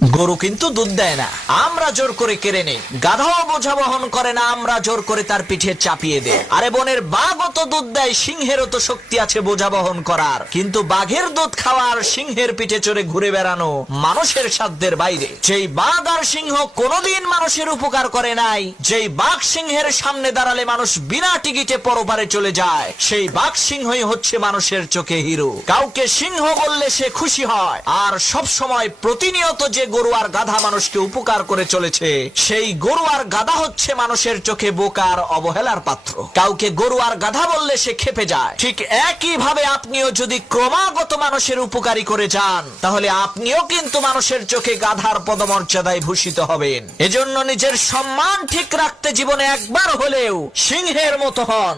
গরু কিন্তু দুধ দেয় না, আমরা জোর করে কেড়ে নেই। গাধাও বোঝা বহন করে না, আমরা জোর করে তার পিঠে চাপিয়ে দেয়। আরে বনের বাঘও তো দুধ দেয়, সিংহেরও তো শক্তি আছে বোঝা বহন করার। কিন্তু বাঘের দুধ খাওয়ার, সিংহের পিঠে চড়ে ঘুরে বেড়ানো মানুষের সাধ্যের বাইরে। যেই বাঘ আর সিংহ কোনোদিন মানুষের উপকার করে নাই, যেই বাঘ সিংহের সামনে দাঁড়ালে মানুষ বিনা টিকিটে পরপারে চলে যায়, সেই বাঘ সিংহই হচ্ছে মানুষের চোখে হিরো। কাউকে সিংহ বললে সে খুশি হয়, আর সব সময় প্রতিনিয়ত যে গরু আর গাধা মানুষকে উপকার করে চলেছে, সেই গরু আর গাধা হচ্ছে মানুষের চোখে বোকার অবহেলার পাত্র। কাউকে গরু আর গাধা বললে সে ক্ষেপে যায়। ঠিক একই ভাবে আপনিও যদি ক্রমাগত মানুষের উপকারী করে যান, তাহলে আপনিও কিন্তু মানুষের চোখে গাধার পদমর্যাদায় ভূষিত হবেন। এজন্য নিজের সম্মান ঠিক রাখতে জীবনে একবার হলেও সিংহের মতো হন।